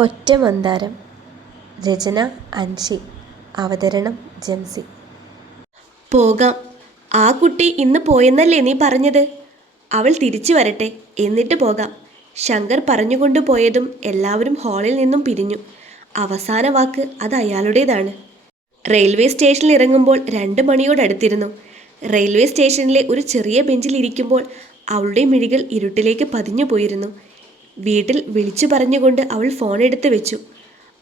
ഒറ്റ മന്ദാരം രചന അൻഷി. അവതരണം ജംസി. പോകാം. ആ കുട്ടി ഇന്ന് പോയെന്നല്ലേ നീ പറഞ്ഞത്? അവൾ തിരിച്ചു വരട്ടെ. എന്നിട്ട് പോകാം. ശങ്കർ പറഞ്ഞുകൊണ്ട് പോയതും എല്ലാവരും ഹാളിൽ നിന്നും പിരിഞ്ഞു. അവസാന വാക്ക് അത് അയാളുടേതാണ്. റെയിൽവേ സ്റ്റേഷനിൽ ഇറങ്ങുമ്പോൾ രണ്ട് മണിയോടടുത്തിരുന്നു. റെയിൽവേ സ്റ്റേഷനിലെ ഒരു ചെറിയ ബെഞ്ചിൽ ഇരിക്കുമ്പോൾ അവളുടെ മിഴികൾ ഇരുട്ടിലേക്ക് പതിഞ്ഞു പോയിരുന്നു വീട്ടിൽ വിളിച്ചു പറഞ്ഞുകൊണ്ട് അവൾ ഫോൺ എടുത്ത് വെച്ചു.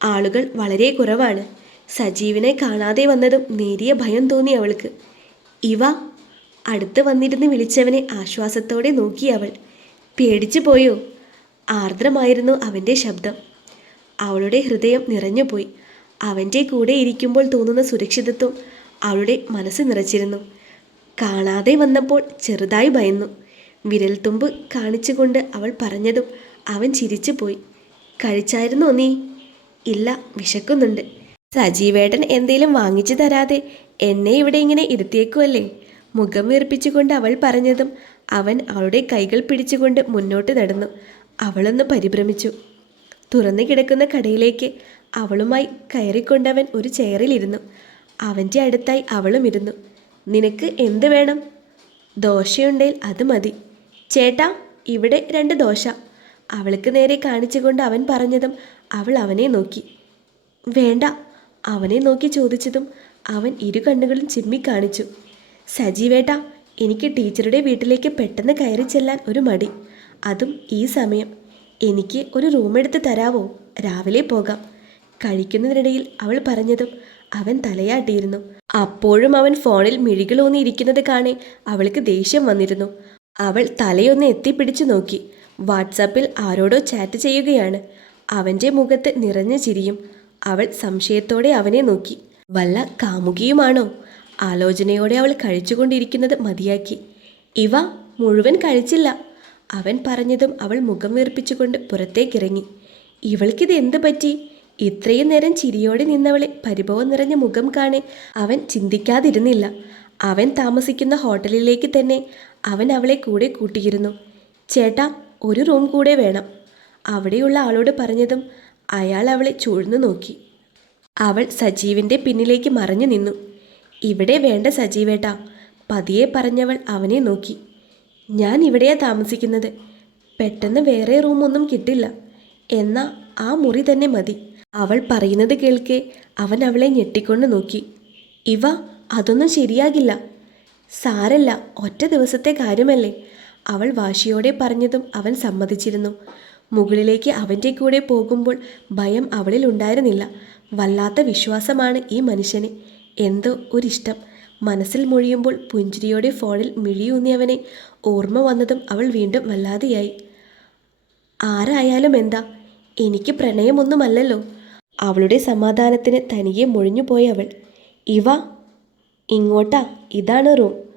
ആളുകൾ വളരെ കുറവാണ്. സജീവിനെ കാണാതെ വന്നതും നേരിയ ഭയം തോന്നി അവൾക്ക്. ഇവ? അടുത്ത് വന്നിരുന്ന് വിളിച്ചവനെ ആശ്വാസത്തോടെ നോക്കി അവൾ. പേടിച്ചു പോയോ? ആർദ്രമായിരുന്നു അവന്റെ ശബ്ദം. അവളുടെ ഹൃദയം നിറഞ്ഞുപോയി. അവന്റെ കൂടെ ഇരിക്കുമ്പോൾ തോന്നുന്ന സുരക്ഷിതത്വം അവളുടെ മനസ്സ് നിറച്ചിരുന്നു. കാണാതെ വന്നപ്പോൾ ചെറുതായി ഭയന്നു. വിരൽത്തുമ്പ് കാണിച്ചുകൊണ്ട് അവൾ പറഞ്ഞതും അവൻ ചിരിച്ചു പോയി. കഴിച്ചായിരുന്നോ നീ? ഇല്ല വിശക്കുന്നുണ്ട്. സജീവേട്ടൻ എന്തേലും വാങ്ങിച്ചു തരാതെ എന്നെ ഇവിടെ ഇങ്ങനെ ഇരുത്തിയേക്കുമല്ലേ മുഖം വീർപ്പിച്ചുകൊണ്ട് അവൾ പറഞ്ഞതും അവൻ അവളുടെ കൈകൾ പിടിച്ചുകൊണ്ട് മുന്നോട്ട് നടന്നു. അവളൊന്ന് പരിഭ്രമിച്ചു. തുറന്നു കിടക്കുന്ന കടയിലേക്ക് അവളുമായി കയറിക്കൊണ്ടവൻ ഒരു ചെയറിലിരുന്നു അവന്റെ അടുത്തായി അവളും ഇരുന്നു. നിനക്ക് എന്ത് വേണം? ദോശയുണ്ടെങ്കിൽ അത് മതി. ചേട്ടാ ഇവിടെ രണ്ട് ദോശ. അവൾക്ക് നേരെ കാണിച്ചുകൊണ്ട് അവൻ പറഞ്ഞതും അവൾ അവനെ നോക്കി. വേണ്ട അവനെ നോക്കി ചോദിച്ചതും അവൻ ഇരു കണ്ണുകളും ചിമ്മി കാണിച്ചു. സജീവേട്ട എനിക്ക് ടീച്ചറുടെ വീട്ടിലേക്ക് പെട്ടെന്ന് കയറി ചെല്ലാൻ ഒരു മടി. അതും ഈ സമയം. എനിക്ക് ഒരു റൂം എടുത്ത് തരാവോ? രാവിലെ പോകാം. കഴിക്കുന്നതിനിടയിൽ അവൾ പറഞ്ഞതും അവൻ തലയാട്ടിയിരുന്നു. അപ്പോഴും അവൻ ഫോണിൽ മിഴികളൂന്നിയിരിക്കുന്നത് കാണെ അവൾക്ക് ദേഷ്യം വന്നിരുന്നു. അവൾ തലയൊന്ന് എത്തിപ്പിടിച്ചു നോക്കി. വാട്സാപ്പിൽ ആരോടോ ചാറ്റ് ചെയ്യുകയാണ്. അവന്റെ മുഖത്ത് നിറഞ്ഞ ചിരിയും അവൾ സംശയത്തോടെ അവനെ നോക്കി. വല്ല കാമുകിയുമാണോ? ആലോചനയോടെ അവൾ കഴിച്ചുകൊണ്ടിരിക്കുന്നത് മതിയാക്കി. ഇവ മുഴുവൻ കഴിച്ചില്ല. അവൻ പറഞ്ഞതും അവൾ മുഖം വീർപ്പിച്ചുകൊണ്ട് പുറത്തേക്കിറങ്ങി. ഇവൾക്കിത് എന്ത് പറ്റി? ഇത്രയും നേരം ചിരിയോടെ നിന്നവളെ പരിഭവം നിറഞ്ഞ മുഖം കാണെ അവൻ ചിന്തിക്കാതിരുന്നില്ല. അവൻ താമസിക്കുന്ന ഹോട്ടലിലേക്ക് തന്നെ അവൻ അവളെ കൂടെ കൂട്ടിയിരുന്നു. ചേട്ടാ ഒരു റൂം കൂടെ വേണം. അവിടെയുള്ള ആളോട് പറഞ്ഞതും അയാൾ അവളെ ചൂഴ്ന്നു നോക്കി. അവൾ സജീവിന്റെ പിന്നിലേക്ക് മറഞ്ഞു നിന്നു. ഇവിടെ വേണ്ട സജീവേട്ട പതിയെ പറഞ്ഞവൾ അവനെ നോക്കി. ഞാൻ ഇവിടെയാ താമസിക്കുന്നത്. പെട്ടെന്ന് വേറെ റൂമൊന്നും കിട്ടില്ല. എന്നാ ആ മുറി തന്നെ മതി. അവൾ പറയുന്നത് കേൾക്കെ അവൻ അവളെ ഞെട്ടിക്കൊണ്ട് നോക്കി. ഇവ അതൊന്നും ശരിയാകില്ല. സാരല്ല ഒറ്റ ദിവസത്തെ കാര്യമല്ലേ. അവൾ വാശിയോടെ പറഞ്ഞതും അവൻ സമ്മതിച്ചിരുന്നു. മുകളിലേക്ക് അവന്റെ കൂടെ പോകുമ്പോൾ ഭയം അവളിൽ ഉണ്ടായിരുന്നില്ല. വല്ലാത്ത വിശ്വാസമാണ് ഈ മനുഷ്യന്. എന്തോ ഒരിഷ്ടം. മനസ്സിൽ മൊഴിയുമ്പോൾ പുഞ്ചിരിയോടെ ഫോണിൽ മിഴിയൂന്നിയവനെ ഓർമ്മ വന്നതും അവൾ വീണ്ടും വല്ലാതെയായി. ആരായാലും എന്താ? എനിക്ക് പ്രണയമൊന്നുമല്ലല്ലോ. അവളുടെ സമാധാനത്തിന് തനിയെ മൊഴിഞ്ഞുപോയവൾ. ഇവ ഇങ്ങോട്ടാ. ഇതാണ് റൂം.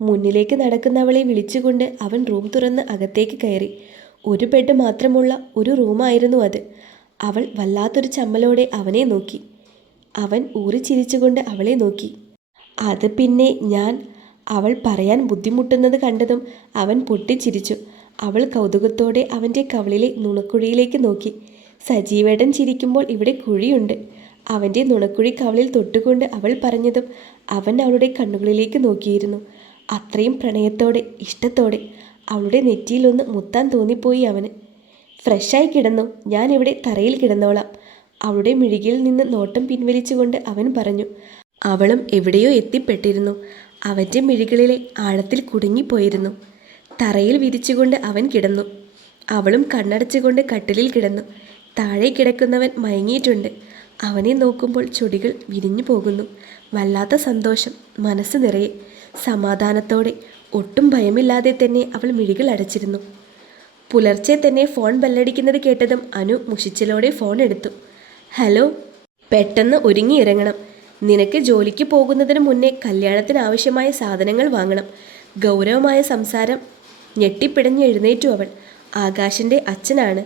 മുന്നിലേക്ക് നടക്കുന്നവളെ വിളിച്ചുകൊണ്ട് അവൻ റൂം തുറന്ന് അകത്തേക്ക് കയറി. ഒരു ബെഡ് മാത്രമുള്ള ഒരു റൂമായിരുന്നു അത്. അവൾ വല്ലാത്തൊരു ചമ്മലോടെ അവനെ നോക്കി. അവൻ ഊറി ചിരിച്ചുകൊണ്ട് അവളെ നോക്കി. അത് പിന്നെ ഞാൻ. അവൾ പറയാൻ ബുദ്ധിമുട്ടുന്നത് കണ്ടതും അവൻ പൊട്ടിച്ചിരിച്ചു. അവൾ കൗതുകത്തോടെ അവന്റെ കവളിലെ നുണക്കുഴിയിലേക്ക് നോക്കി. സജീവേടൻ ചിരിക്കുമ്പോൾ ഇവിടെ കുഴിയുണ്ട്. അവന്റെ നുണക്കുഴി കവളിൽ തൊട്ടുകൊണ്ട് അവൾ പറഞ്ഞതും അവൻ അവളുടെ കണ്ണുകളിലേക്ക് നോക്കിയിരുന്നു. അത്രയും പ്രണയത്തോടെ ഇഷ്ടത്തോടെ അവളുടെ നെറ്റിയിലൊന്ന് മുത്താൻ തോന്നിപ്പോയി അവന്. ഫ്രഷായി കിടന്നു. ഞാൻ ഇവിടെ തറയിൽ കിടന്നോളാം. അവളുടെ മിഴികിൽ നിന്ന് നോട്ടം പിൻവലിച്ചുകൊണ്ട് അവൻ പറഞ്ഞു അവളും എവിടെയോ എത്തിപ്പെട്ടിരുന്നു. അവന്റെ മിഴികളിലെ ആഴത്തിൽ കുടുങ്ങിപ്പോയിരുന്നു. തറയിൽ വിരിച്ചുകൊണ്ട് അവൻ കിടന്നു. അവളും കണ്ണടച്ചുകൊണ്ട് കട്ടിലിൽ കിടന്നു. താഴെ കിടക്കുന്നവൻ മയങ്ങിയിട്ടുണ്ട്. അവനെ നോക്കുമ്പോൾ ചൊടികൾ വിരിഞ്ഞു പോകുന്നു. വല്ലാത്ത സന്തോഷം മനസ്സ് നിറയെ. സമാധാനത്തോടെ. ഒട്ടും ഭയമില്ലാതെ തന്നെ അവൾ മിഴികൾ അടച്ചിരുന്നു. പുലർച്ചെ തന്നെ ഫോൺ ബെല്ലടിക്കുന്നത് കേട്ടതും അനു മുഷിച്ചലോടെ ഫോൺ എടുത്തു. ഹലോ പെട്ടെന്ന് ഒരുങ്ങി ഇറങ്ങണം. നിനക്ക് ജോലിക്ക് പോകുന്നതിന് മുന്നേ കല്യാണത്തിന് ആവശ്യമായ സാധനങ്ങൾ വാങ്ങണം. ഗൗരവമായ സംസാരം. ഞെട്ടിപ്പിടഞ്ഞ് എഴുന്നേറ്റു അവൾ. ആകാശിന്റെ അച്ഛനാണ്.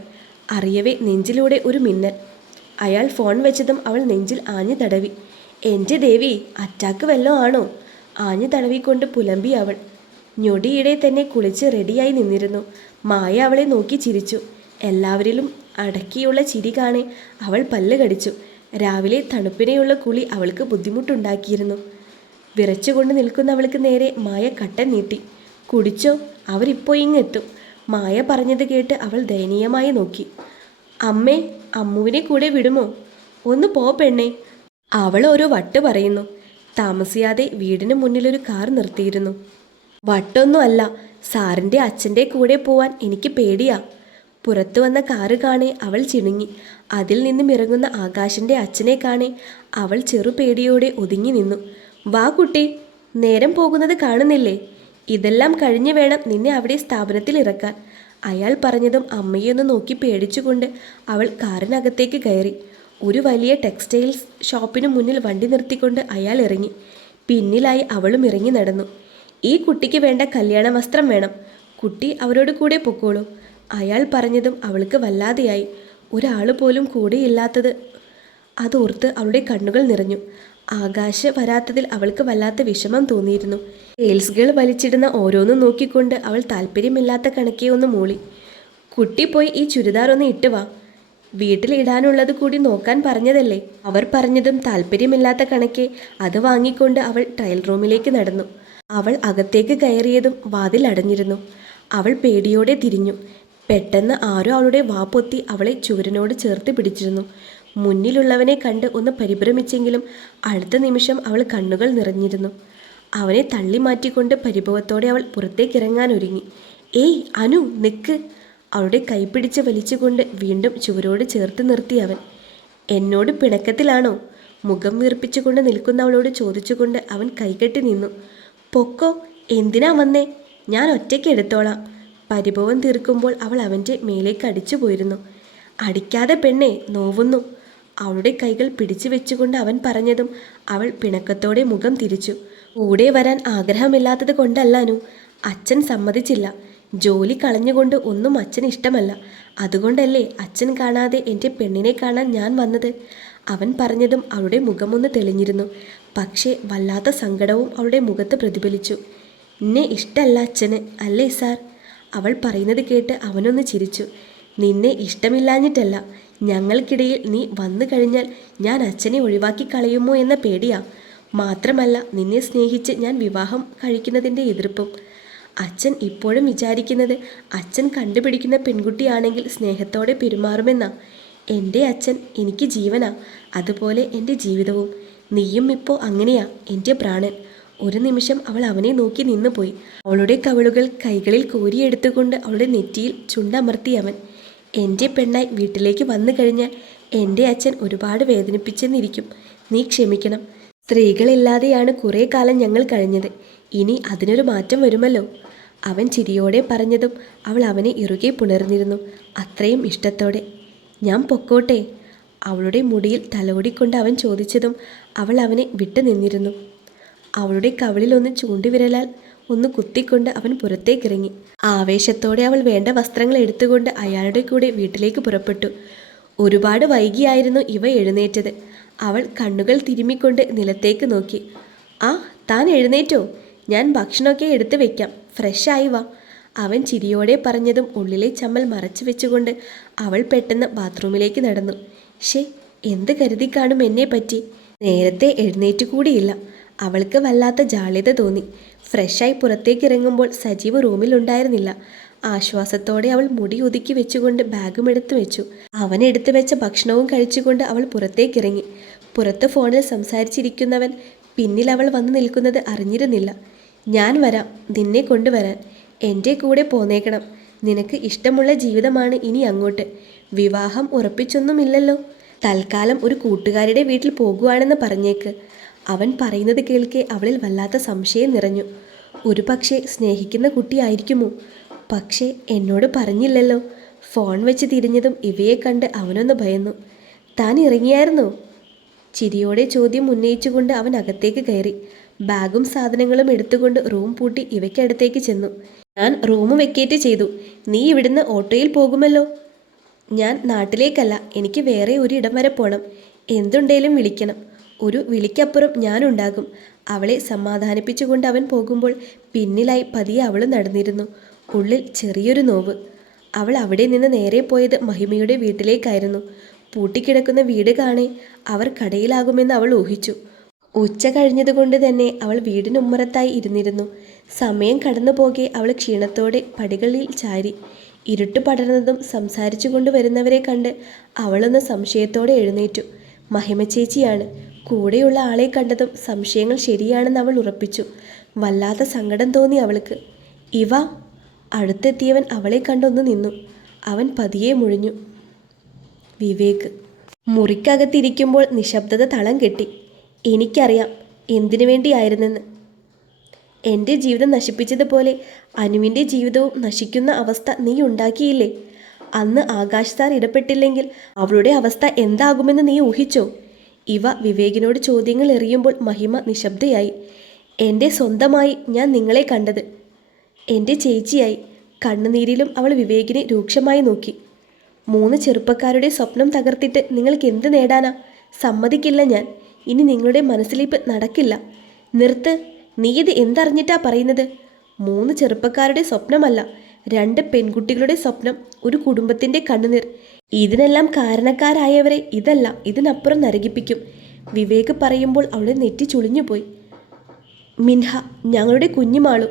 അറിയവേ നെഞ്ചിലൂടെ ഒരു മിന്നൽ. അയാൾ ഫോൺ വെച്ചതും അവൾ നെഞ്ചിൽ ആഞ്ഞു തടവി. എന്റെ ദേവി അറ്റാക്ക് വല്ലോ ആണോ? ആഞ്ഞു തടവിക്കൊണ്ട് പുലമ്പി അവൾ. ഞൊടിയിടെ തന്നെ കുളിച്ച് റെഡിയായി നിന്നിരുന്നു. മായ അവളെ നോക്കി ചിരിച്ചു. എല്ലാവരിലും അടക്കിയുള്ള ചിരി കാണെ അവൾ പല്ല് കടിച്ചു. രാവിലെ തണുപ്പിനെയുള്ള കുളി അവൾക്ക് ബുദ്ധിമുട്ടുണ്ടാക്കിയിരുന്നു. വിറച്ചുകൊണ്ട് നിൽക്കുന്ന അവൾക്ക് നേരെ മായ കട്ടൻ നീട്ടി. കുടിച്ചോ? അവരിപ്പോൾ ഇങ്ങെത്തും മായ പറഞ്ഞത് കേട്ട് അവൾ ദയനീയമായി നോക്കി. അമ്മേ അമ്മുവിനെ കൂടെ വിടുമോ? ഒന്ന് പോ പെണ്ണേ. അവൾ ഓരോ വട്ട് പറയുന്നു. താമസിയാതെ വീടിന് മുന്നിലൊരു കാർ നിർത്തിയിരുന്നു. വട്ടൊന്നുമല്ല സാറിന്റെ അച്ഛന്റെ കൂടെ പോവാൻ എനിക്ക് പേടിയാ. പുറത്തു വന്ന കാറ് കാണെ അവൾ ചിണുങ്ങി. അതിൽ നിന്നും ഇറങ്ങുന്ന ആകാശിന്റെ അച്ഛനെ കാണെ അവൾ ചെറു പേടിയോടെ ഒതുങ്ങി നിന്നു. വാ കുട്ടി നേരം പോകുന്നത് കാണുന്നില്ലേ? ഇതെല്ലാം കഴിഞ്ഞു വേണം നിന്നെ അവിടെ സ്ഥാപനത്തിൽ ഇറക്കാൻ. അയാൾ പറഞ്ഞതും അമ്മയെ ഒന്ന് നോക്കി പേടിച്ചുകൊണ്ട് അവൾ കാറിനകത്തേക്ക് കയറി. ഒരു വലിയ ടെക്സ്റ്റൈൽസ് ഷോപ്പിന് മുന്നിൽ വണ്ടി നിർത്തിക്കൊണ്ട് അയാൾ ഇറങ്ങി. പിന്നിലായി അവളും ഇറങ്ങി നടന്നു. ഈ കുട്ടിക്ക് വേണ്ട കല്യാണ വസ്ത്രം വേണം. കുട്ടി അവരോട് കൂടെ പൊക്കോളൂ. അയാൾ പറഞ്ഞതും അവൾക്ക് വല്ലാതെയായി. ഒരാൾ പോലും കൂടെയില്ലാത്തത്. അതോർത്ത് അവളുടെ കണ്ണുകൾ നിറഞ്ഞു. ആകാശ വരാത്തതിൽ അവൾക്ക് വല്ലാത്ത വിഷമം തോന്നിയിരുന്നു. സെയിൽസ് ഗേൾ വലിച്ചിടുന്ന ഓരോന്നും നോക്കിക്കൊണ്ട് അവൾ താല്പര്യമില്ലാത്ത കണക്കെ ഒന്ന് മൂളി. കുട്ടി പോയി ഈ ചുരിദാർ ഒന്ന് ഇട്ട് വാ. വീട്ടിലിടാനുള്ളത് കൂടി നോക്കാൻ പറഞ്ഞതല്ലേ? അവർ പറഞ്ഞതും താല്പര്യമില്ലാത്ത കണക്കെ അത് വാങ്ങിക്കൊണ്ട് അവൾ ട്രയൽ റൂമിലേക്ക് നടന്നു. അവൾ അകത്തേക്ക് കയറിയതും വാതിൽ അടഞ്ഞിരുന്നു. അവൾ പേടിയോടെ തിരിഞ്ഞു. പെട്ടെന്ന് ആരോ അവളുടെ വാപ്പൊത്തി അവളെ ചുവരനോട് ചേർത്ത് പിടിച്ചിരുന്നു. മുന്നിലുള്ളവനെ കണ്ട് ഒന്ന് പരിഭ്രമിച്ചെങ്കിലും അടുത്ത നിമിഷം അവൾ കണ്ണുകൾ നിറഞ്ഞിരുന്നു. അവനെ തള്ളി മാറ്റിക്കൊണ്ട് പരിഭവത്തോടെ അവൾ പുറത്തേക്കിറങ്ങാൻ ഒരുങ്ങി ഏയ് അനു നിക്ക്. അവളുടെ കൈപിടിച്ച് വലിച്ചുകൊണ്ട് വീണ്ടും ചുവരോട് ചേർത്ത് നിർത്തി അവൻ. എന്നോട് പിണക്കത്തിലാണോ? മുഖം വീർപ്പിച്ചുകൊണ്ട് നിൽക്കുന്ന അവളോട് ചോദിച്ചുകൊണ്ട് അവൻ കൈകെട്ടി നിന്നു. പൊക്കോ എന്തിനാ വന്നേ? ഞാൻ ഒറ്റയ്ക്ക് എടുത്തോളാം. പരിഭവം തീർക്കുമ്പോൾ അവൾ അവന്റെ മേലേക്ക് അടിച്ചു പോയിരുന്നു. അടിക്കാതെ പെണ്ണെ നോവുന്നു. അവളുടെ കൈകൾ പിടിച്ചു വെച്ചുകൊണ്ട് അവൻ പറഞ്ഞതും അവൾ പിണക്കത്തോടെ മുഖം തിരിച്ചു. കൂടെ വരാൻ ആഗ്രഹമില്ലാത്തത് കൊണ്ടല്ലാനു അച്ഛൻ സമ്മതിച്ചില്ല. ജോലി കളഞ്ഞുകൊണ്ട് ഒന്നും അച്ഛന് ഇഷ്ടമല്ല. അതുകൊണ്ടല്ലേ അച്ഛൻ കാണാതെ എന്റെ പെണ്ണിനെ കാണാൻ ഞാൻ വന്നത്? അവൻ പറഞ്ഞതും അവളുടെ മുഖമൊന്ന് തെളിഞ്ഞിരുന്നു. പക്ഷേ വല്ലാത്ത സങ്കടവും അവളുടെ മുഖത്ത് പ്രതിഫലിച്ചു. നിന്നെ ഇഷ്ടമല്ല അച്ഛന് അല്ലേ സാർ? അവൾ പറയുന്നത് കേട്ട് അവനൊന്ന് ചിരിച്ചു. നിന്നെ ഇഷ്ടമില്ലാഞ്ഞിട്ടല്ല. ഞങ്ങൾക്കിടയിൽ നീ വന്നു കഴിഞ്ഞാൽ ഞാൻ അച്ഛനെ ഒഴിവാക്കി കളയുമോ എന്ന പേടിയാ. മാത്രമല്ല നിന്നെ സ്നേഹിച്ച് ഞാൻ വിവാഹം കഴിക്കുന്നതിന്റെ എതിർപ്പും. അച്ഛൻ ഇപ്പോഴും വിചാരിക്കുന്നത് അച്ഛൻ കണ്ടുപിടിക്കുന്ന പെൺകുട്ടിയാണെങ്കിൽ സ്നേഹത്തോടെ പെരുമാറുമെന്നാ. എന്റെ അച്ഛൻ എനിക്ക് ജീവനാ. അതുപോലെ എന്റെ ജീവിതവും. നീയും ഇപ്പോൾ അങ്ങനെയാ എന്റെ പ്രാണൻ. ഒരു നിമിഷം അവൾ അവനെ നോക്കി നിന്നുപോയി. അവളുടെ കവിളുകൾ കൈകളിൽ കോരിയെടുത്തുകൊണ്ട് അവളുടെ നെറ്റിയിൽ ചുണ്ടമർത്തി അവൻ എന്റെ പെണ്ണായി വീട്ടിലേക്ക് വന്നു കഴിഞ്ഞാൽ എന്റെ അച്ഛൻ ഒരുപാട് വേദനിപ്പിച്ചെന്നിരിക്കും. നീ ക്ഷമിക്കണം. സ്ത്രീകളില്ലാതെയാണ് കുറേ കാലം ഞങ്ങൾ കഴിഞ്ഞത്. ഇനി അതിനൊരു മാറ്റം വരുമല്ലോ. അവൻ ചിരിയോടെ പറഞ്ഞതും അവൾ അവനെ ഇറുകെ പുണർന്നിരുന്നു. അത്രയും ഇഷ്ടത്തോടെ. ഞാൻ പൊക്കോട്ടെ. അവളുടെ മുടിയിൽ തലോടിക്കൊണ്ട് അവൻ ചോദിച്ചതും അവൾ അവനെ വിട്ടു നിന്നിരുന്നു. അവളുടെ കവിളിൽ ഒന്ന് ചൂണ്ടിവിരലാൽ ഒന്ന് കുത്തിക്കൊണ്ട് അവൻ പുറത്തേക്കിറങ്ങി. ആവേശത്തോടെ അവൾ വേണ്ട വസ്ത്രങ്ങൾ എടുത്തുകൊണ്ട് അയാളുടെ കൂടെ വീട്ടിലേക്ക് പുറപ്പെട്ടു. ഒരുപാട് വൈകിയായിരുന്നു ഇവ എഴുന്നേറ്റത്. അവൾ കണ്ണുകൾ തിരുമ്മിക്കൊണ്ട് നിലത്തേക്ക് നോക്കി. ആ താൻ എഴുന്നേറ്റോ? ഞാൻ ഭക്ഷണമൊക്കെ എടുത്തു വെക്കാം. ഫ്രഷായി വാ. അവൻ ചിരിയോടെ പറഞ്ഞതും ഉള്ളിലെ ചമ്മൽ മറച്ചു വെച്ചുകൊണ്ട് അവൾ പെട്ടെന്ന് ബാത്റൂമിലേക്ക് നടന്നു. ഷേ എന്ത് കരുതി കാണും എന്നെ പറ്റി? നേരത്തെ എഴുന്നേറ്റ് കൂടിയില്ല. അവൾക്ക് വല്ലാത്ത ജാള്യത തോന്നി. ഫ്രഷായി പുറത്തേക്ക് ഇറങ്ങുമ്പോൾ സജീവ് റൂമിലുണ്ടായിരുന്നില്ല ആശ്വാസത്തോടെ അവൾ മുടി ഒതുക്കി വെച്ചുകൊണ്ട് ബാഗും എടുത്തു വെച്ചു. അവൻ എടുത്തു വെച്ച ഭക്ഷണവും കഴിച്ചുകൊണ്ട് അവൾ പുറത്തേക്കിറങ്ങി പുറത്ത് ഫോണിൽ സംസാരിച്ചിരിക്കുന്നവൻ പിന്നിൽ അവൾ വന്നു നിൽക്കുന്നത് അറിഞ്ഞിരുന്നില്ല. ഞാൻ വരാം നിന്നെ കൊണ്ടുവരാൻ. എന്റെ കൂടെ പോന്നേക്കണം. നിനക്ക് ഇഷ്ടമുള്ള ജീവിതമാണ് ഇനി അങ്ങോട്ട്. വിവാഹം ഉറപ്പിച്ചൊന്നുമില്ലല്ലോ. തൽക്കാലം ഒരു കൂട്ടുകാരുടെ വീട്ടിൽ പോകുവാണെന്ന് പറഞ്ഞേക്ക്. അവൻ പറയുന്നത് കേൾക്കെ അവളിൽ വല്ലാത്ത സംശയം നിറഞ്ഞു. ഒരു പക്ഷേ സ്നേഹിക്കുന്ന കുട്ടിയായിരിക്കുമോ പക്ഷേ എന്നോട് പറഞ്ഞില്ലല്ലോ. ഫോൺ വെച്ച് തിരിഞ്ഞതും ഇവയെ കണ്ട് അവനൊന്ന് ഭയന്നു. താൻ ഇറങ്ങിയായിരുന്നോ? ചിരിയോടെ ചോദ്യം ഉന്നയിച്ചുകൊണ്ട് അവൻ അകത്തേക്ക് കയറി. ബാഗും സാധനങ്ങളും എടുത്തുകൊണ്ട് റൂം പൂട്ടി ഇവയ്ക്കടുത്തേക്ക് ചെന്നു. ഞാൻ റൂം വെക്കേറ്റ് ചെയ്തു. നീ ഇവിടുന്ന് ഓട്ടോയിൽ പോകുമല്ലോ? ഞാൻ നാട്ടിലേക്കല്ല എനിക്ക് വേറെ ഒരു ഇടം വരെ പോകണം എന്തുണ്ടേലും വിളിക്കണം. ഒരു വിളിക്കപ്പുറം ഞാനുണ്ടാകും. അവളെ സമാധാനിപ്പിച്ചുകൊണ്ട് അവൻ പോകുമ്പോൾ പിന്നിലായി പതിയെ അവൾ നടന്നിരുന്നു. ഉള്ളിൽ ചെറിയൊരു നോവ്. അവൾ അവിടെ നിന്ന് നേരെ പോയത് മഹിമയുടെ വീട്ടിലേക്കായിരുന്നു. പൂട്ടിക്കിടക്കുന്ന വീട് കാണേ അവർ കടയിലാകുമെന്ന് അവൾ ഊഹിച്ചു. ഉച്ച കഴിഞ്ഞതുകൊണ്ട് തന്നെ അവൾ വീടിനുമ്മറത്തായി ഇരുന്നിരുന്നു. സമയം കടന്നു പോകെ അവൾ ക്ഷീണത്തോടെ പടികളിൽ ചാരി. ഇരുട്ട് പടർന്നതും സംസാരിച്ചു കൊണ്ടുവരുന്നവരെ കണ്ട് അവളൊന്ന് സംശയത്തോടെ എഴുന്നേറ്റു. മഹിമ ചേച്ചിയാണ്. കൂടെയുള്ള ആളെ കണ്ടതും സംശയങ്ങൾ ശരിയാണെന്ന് അവൾ ഉറപ്പിച്ചു. വല്ലാത്ത സങ്കടം തോന്നി അവൾക്ക്. ഇവ. അടുത്തെത്തിയവൻ അവളെ കണ്ടൊന്ന് നിന്നു. അവൻ പതിയെ മുഴിഞ്ഞു. വിവേക്. മുറിക്കകത്തിരിക്കുമ്പോൾ നിശബ്ദത തളം കെട്ടി. എനിക്കറിയാം എന്തിനു വേണ്ടിയായിരുന്നെന്ന്. എന്റെ ജീവിതം നശിപ്പിച്ചതുപോലെ അനുവിന്റെ ജീവിതവും നശിക്കുന്ന അവസ്ഥ നീ ഉണ്ടാക്കിയില്ലേ? അന്ന് ആകാശ് സാർ ഇടപെട്ടില്ലെങ്കിൽ അവളുടെ അവസ്ഥ എന്താകുമെന്ന് നീ ഊഹിച്ചോ? ഇവ വിവേകിനോട് ചോദ്യങ്ങൾ എറിയുമ്പോൾ മഹിമ നിശബ്ദയായി. എന്റെ സ്വന്തമായി ഞാൻ നിങ്ങളെ കണ്ടത്. എന്റെ ചേച്ചിയായി കണ്ണുനീരിലും അവൾ വിവേകിനെ രൂക്ഷമായി നോക്കി. മൂന്ന് ചെറുപ്പക്കാരുടെ സ്വപ്നം തകർത്തിട്ട് നിങ്ങൾക്ക് എന്ത് നേടാനാ? സമ്മതിക്കില്ല ഞാൻ. ഇനി നിങ്ങളുടെ മനസ്സിലിപ്പ് നടക്കില്ല. നിർത്ത്. നീ ഇത് എന്തറിഞ്ഞിട്ടാ പറയുന്നത്? മൂന്ന് ചെറുപ്പക്കാരുടെ സ്വപ്നമല്ല രണ്ട് പെൺകുട്ടികളുടെ സ്വപ്നം ഒരു കുടുംബത്തിന്റെ കണ്ണുനീർ. ഇതിനെല്ലാം കാരണക്കാരായവരെ ഇതല്ല ഇതിനപ്പുറം നരകിപ്പിക്കും. വിവേക് പറയുമ്പോൾ അവളെ നെറ്റി ചുളിഞ്ഞുപോയി. മിൻഹ ഞങ്ങളുടെ കുഞ്ഞുമാളു.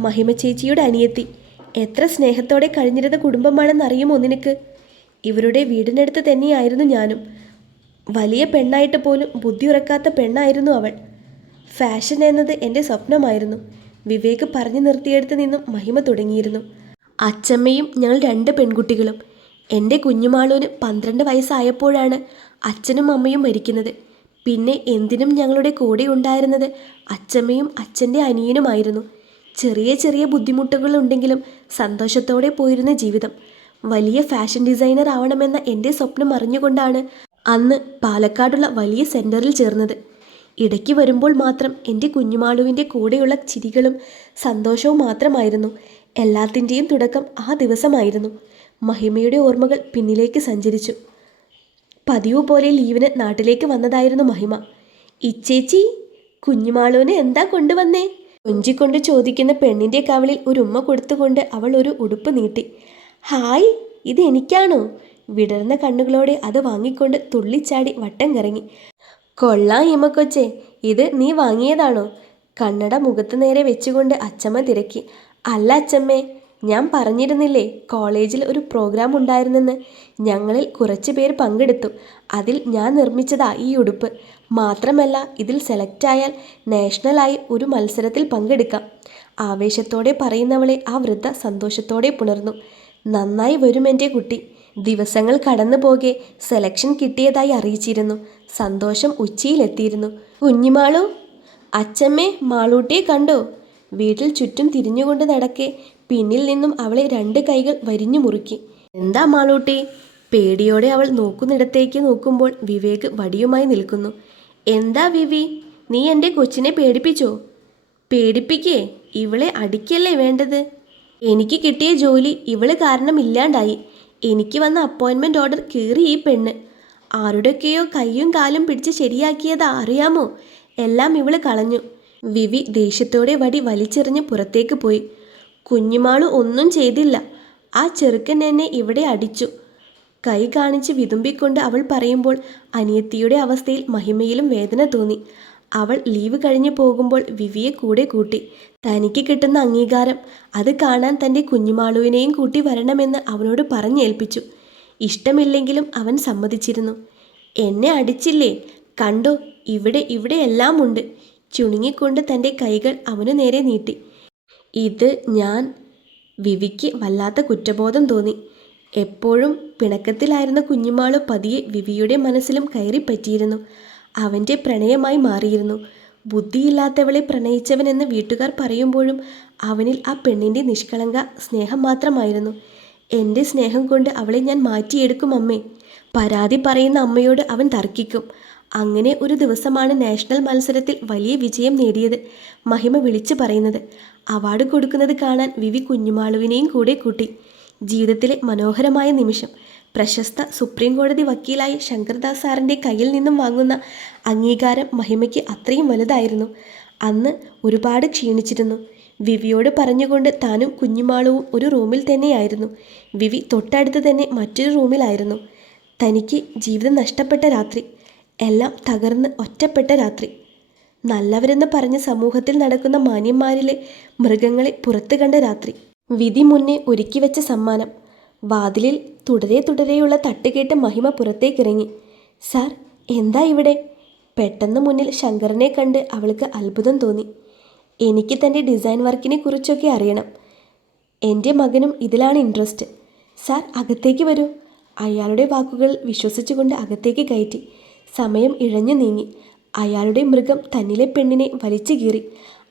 മഹിമ ചേച്ചിയുടെ അനിയത്തി. എത്ര സ്നേഹത്തോടെ കഴിഞ്ഞിരുന്ന കുടുംബമാണെന്നറിയുമോ നിനക്ക്? ഇവരുടെ വീടിനടുത്ത് തന്നെയായിരുന്നു ഞാനും. വലിയ പെണ്ണായിട്ട് പോലും ബുദ്ധി ഉറക്കാത്ത പെണ്ണായിരുന്നു അവൾ. ഫാഷൻ എന്നത് എന്റെ സ്വപ്നമായിരുന്നു. വിവേക് പറഞ്ഞു നിർത്തിയെടുത്ത് നിന്നും മഹിമ തുടങ്ങിയിരുന്നു. അച്ചമ്മയും ഞങ്ങൾ രണ്ട് പെൺകുട്ടികളും. എന്റെ കുഞ്ഞുമാളൂന് പന്ത്രണ്ട് വയസ്സായപ്പോഴാണ് അച്ഛനും അമ്മയും മരിക്കുന്നത്. പിന്നെ എന്തിനും ഞങ്ങളുടെ കൂടെ ഉണ്ടായിരുന്നത് അച്ചമ്മയും അച്ഛന്റെ അനിയനുമായിരുന്നു. ചെറിയ ചെറിയ ബുദ്ധിമുട്ടുകൾ ഉണ്ടെങ്കിലും സന്തോഷത്തോടെ പോയിരുന്ന ജീവിതം. വലിയ ഫാഷൻ ഡിസൈനർ ആവണമെന്ന എന്റെ സ്വപ്നം അറിഞ്ഞുകൊണ്ടാണ് അന്ന് പാലക്കാടുള്ള വലിയ സെന്ററിൽ ചേർന്നത്. ഇടയ്ക്ക് വരുമ്പോൾ മാത്രം എന്റെ കുഞ്ഞുമാളുവിന്റെ കൂടെയുള്ള ചിരികളും സന്തോഷവും മാത്രമായിരുന്നു. എല്ലാത്തിന്റെയും തുടക്കം ആ ദിവസമായിരുന്നു. മഹിമയുടെ ഓർമ്മകൾ പിന്നിലേക്ക് സഞ്ചരിച്ചു. പതിവ് പോലെ ലീവിന് നാട്ടിലേക്ക് വന്നതായിരുന്നു മഹിമ. ഇച്ചേച്ചി കുഞ്ഞുമാളുവിന് എന്താ കൊണ്ടുവന്നേ? കൊഞ്ചിക്കൊണ്ട് ചോദിക്കുന്ന പെണ്ണിന്റെ കവളിൽ ഒരു ഉമ്മ കൊടുത്തുകൊണ്ട് അവൾ ഒരു ഉടുപ്പ് നീട്ടി. ഹായ് ഇത് എനിക്കാണോ? വിടർന്ന കണ്ണുകളോടെ അത് വാങ്ങിക്കൊണ്ട് തുള്ളിച്ചാടി വട്ടം കറങ്ങി. കൊള്ളാം ഇമക്കൊച്ചെ ഇത് നീ വാങ്ങിയതാണോ? കണ്ണട മുഖത്ത് നേരെ വെച്ചുകൊണ്ട് അച്ചമ്മ തിരക്കി. അല്ല അച്ചമ്മേ ഞാൻ പറഞ്ഞിരുന്നില്ലേ കോളേജിൽ ഒരു പ്രോഗ്രാം ഉണ്ടായിരുന്നെന്ന്. ഞങ്ങളിൽ കുറച്ച് പേർ പങ്കെടുത്തു. അതിൽ ഞാൻ നിർമ്മിച്ചതാ ഈ ഉടുപ്പ്. മാത്രമല്ല ഇതിൽ സെലക്ട് ആയാൽ നാഷണലായി ഒരു മത്സരത്തിൽ പങ്കെടുക്കാം. ആവേശത്തോടെ പറയുന്നവളെ ആ വൃദ്ധ സന്തോഷത്തോടെ പുണർന്നു. നന്നായി വരും എന്റെ കുട്ടി. ദിവസങ്ങൾ കടന്നു പോകെ സെലക്ഷൻ കിട്ടിയതായി അറിയിച്ചിരുന്നു. സന്തോഷം ഉച്ചയിലെത്തിയിരുന്നു. കുഞ്ഞിമാളു അച്ഛമ്മേ മാളൂട്ടിയെ കണ്ടോ? വീട്ടിൽ ചുറ്റും തിരിഞ്ഞുകൊണ്ട് നടക്കെ പിന്നിൽ നിന്നും അവളെ രണ്ട് കൈകൾ വരിഞ്ഞു മുറുക്കി. എന്താ മാളൂട്ടി? പേടിയോടെ അവൾ നോക്കുന്നിടത്തേക്ക് നോക്കുമ്പോൾ വിവേക് വടിയുമായി നിൽക്കുന്നു. എന്താ വിവി? നീ എന്റെ കൊച്ചിനെ പേടിപ്പിച്ചോ? പേടിപ്പിക്കേ ഇവളെ അടിക്കല്ലേ വേണ്ടത്? എനിക്ക് കിട്ടിയ ജോലി ഇവൾ കാരണം ഇല്ലാണ്ടായി എനിക്ക് വന്ന അപ്പോയിൻമെന്റ് ഓർഡർ കീറി ഈ പെണ്ണ്. ആരുടെയൊക്കെയോ കയ്യും കാലും പിടിച്ച് ശരിയാക്കിയത് അറിയാമോ? എല്ലാം ഇവൾ കളഞ്ഞു. വിവി ദേഷ്യത്തോടെ വടി വലിച്ചെറിഞ്ഞ് പുറത്തേക്ക് പോയി. കുഞ്ഞുമാൾ ഒന്നും ചെയ്തില്ല. ആ ചെറുക്കൻ എന്നെ ഇവിടെ അടിച്ചു. കൈ കാണിച്ച് വിതുമ്പിക്കൊണ്ട് അവൾ പറയുമ്പോൾ അനിയത്തിയുടെ അവസ്ഥയിൽ മഹിമയിലും വേദന തോന്നി. അവൾ ലീവ് കഴിഞ്ഞു പോകുമ്പോൾ വിവിയെ കൂടെ കൂട്ടി. തനിക്ക് കിട്ടുന്ന അംഗീകാരം. അത് കാണാൻ തന്റെ കുഞ്ഞുമാളുവിനെയും കൂട്ടി വരണമെന്ന് അവനോട് പറഞ്ഞേൽപ്പിച്ചു ഇഷ്ടമില്ലെങ്കിലും അവൻ സമ്മതിച്ചിരുന്നു. എന്നെ അടിച്ചില്ലേ? കണ്ടോ ഇവിടെ ഇവിടെ എല്ലാം ഉണ്ട്. ചുണുങ്ങിക്കൊണ്ട് തന്റെ കൈകൾ അവനു നേരെ നീട്ടി. ഇത് ഞാൻ വിവിക്ക് വല്ലാത്ത കുറ്റബോധം തോന്നി. എപ്പോഴും പിണക്കത്തിലായിരുന്ന കുഞ്ഞുമാൾ പതിയെ വിവിയുടെ മനസ്സിലും കയറി പറ്റിയിരുന്നു അവന്റെ പ്രണയമായി മാറിയിരുന്നു. ബുദ്ധിയില്ലാത്തവളെ പ്രണയിച്ചവനെന്ന് വീട്ടുകാർ പറയുമ്പോഴും അവനിൽ ആ പെണ്ണിന്റെ നിഷ്കളങ്ക സ്നേഹം മാത്രമായിരുന്നു. എന്റെ സ്നേഹം കൊണ്ട് അവളെ ഞാൻ മാറ്റിയെടുക്കും അമ്മേ. പരാതി പറയുന്ന അമ്മയോട് അവൻ തർക്കിക്കും. അങ്ങനെ ഒരു ദിവസമാണ് നാഷണൽ മത്സരത്തിൽ വലിയ വിജയം നേടിയത് മഹിമ വിളിച്ചു പറയുന്നത്. അവാർഡ് കൊടുക്കുന്നത് കാണാൻ വിവി കുഞ്ഞുമാളുവിനെയും കൂടെ കൂട്ടി. ജീവിതത്തിലെ മനോഹരമായ നിമിഷം. പ്രശസ്ത സുപ്രീം കോടതി വക്കീലായ ശങ്കർദാസ് സാറിന്റെ കയ്യിൽ നിന്നും വാങ്ങുന്ന അംഗീകാരം മഹിമയ്ക്ക് അത്രയും വലുതായിരുന്നു. അന്ന് ഒരുപാട് ക്ഷീണിച്ചിരുന്നു. വിവിയോട് പറഞ്ഞുകൊണ്ട് താനും കുഞ്ഞുമാളവും ഒരു റൂമിൽ തന്നെയായിരുന്നു. വിവി തൊട്ടടുത്ത് തന്നെ മറ്റൊരു റൂമിലായിരുന്നു. തനിക്ക് ജീവിതം നഷ്ടപ്പെട്ട രാത്രി. എല്ലാം തകർന്ന് ഒറ്റപ്പെട്ട രാത്രി. നല്ലവരെന്ന് പറഞ്ഞ സമൂഹത്തിൽ നടക്കുന്ന മാന്യന്മാരിലെ മൃഗങ്ങളെ പുറത്തു കണ്ട രാത്രി. വിധി മുന്നേ ഒരുക്കി വെച്ച സമ്മാനം. വാതിലിൽ തുടരെ തുടരെയുള്ള തട്ടുകേട്ട് മഹിമ പുറത്തേക്കിറങ്ങി. സാർ എന്താ ഇവിടെ? പെട്ടെന്ന് മുന്നിൽ ശങ്കറിനെ കണ്ട് അവൾക്ക് അത്ഭുതം തോന്നി. എനിക്ക് തന്റെ ഡിസൈൻ വർക്കിനെ കുറിച്ചൊക്കെ അറിയണം. എന്റെ മകനും ഇതിലാണ് ഇൻട്രസ്റ്റ്. സാർ അകത്തേക്ക് വരൂ. അയാളുടെ വാക്കുകൾ വിശ്വസിച്ചുകൊണ്ട് അകത്തേക്ക് കയറ്റി. സമയം ഇഴഞ്ഞു നീങ്ങി. അയാളുടെ മൃഗം തന്നിലെ പെണ്ണിനെ വലിച്ചു കീറി.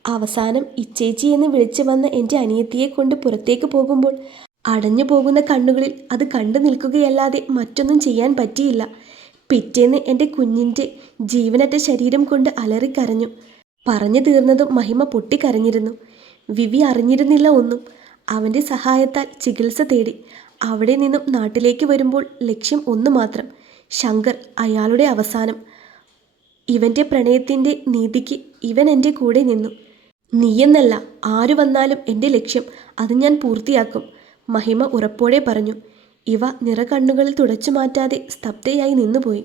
അവസാനം ഇച്ചേച്ചി എന്ന് വിളിച്ചു വന്ന എന്റെ അനിയത്തിയെ കൊണ്ട് പുറത്തേക്ക് പോകുമ്പോൾ അടഞ്ഞു പോകുന്ന കണ്ണുകളിൽ അത് കണ്ടു നിൽക്കുകയല്ലാതെ മറ്റൊന്നും ചെയ്യാൻ പറ്റിയില്ല. പിറ്റേന്ന് എന്റെ കുഞ്ഞിന്റെ ജീവനറ്റ ശരീരം കൊണ്ട് അലറിക്കരഞ്ഞു പറഞ്ഞു തീർന്നതും മഹിമ പൊട്ടിക്കരഞ്ഞിരുന്നു. വിവി അറിഞ്ഞിരുന്നില്ല ഒന്നും. അവന്റെ സഹായത്താൽ ചികിത്സ തേടി അവിടെ നിന്നും നാട്ടിലേക്ക് വരുമ്പോൾ ലക്ഷ്യം ഒന്നു മാത്രം. ശങ്കർ അയാളുടെ അവസാനം. ഇവന്റെ പ്രണയത്തിന്റെ നീതിക്ക് ഇവൻ എന്റെ കൂടെ നിന്നു. നീയെന്നല്ല ആര് വന്നാലും എന്റെ ലക്ഷ്യം അത് ഞാൻ പൂർത്തിയാക്കും. മഹിമ ഉറപ്പോടെ പറഞ്ഞു. ഇവ നിറകണ്ണുകളിൽ തുടച്ചു മാറ്റാതെ സ്തബ്ധയായി നിന്നുപോയി.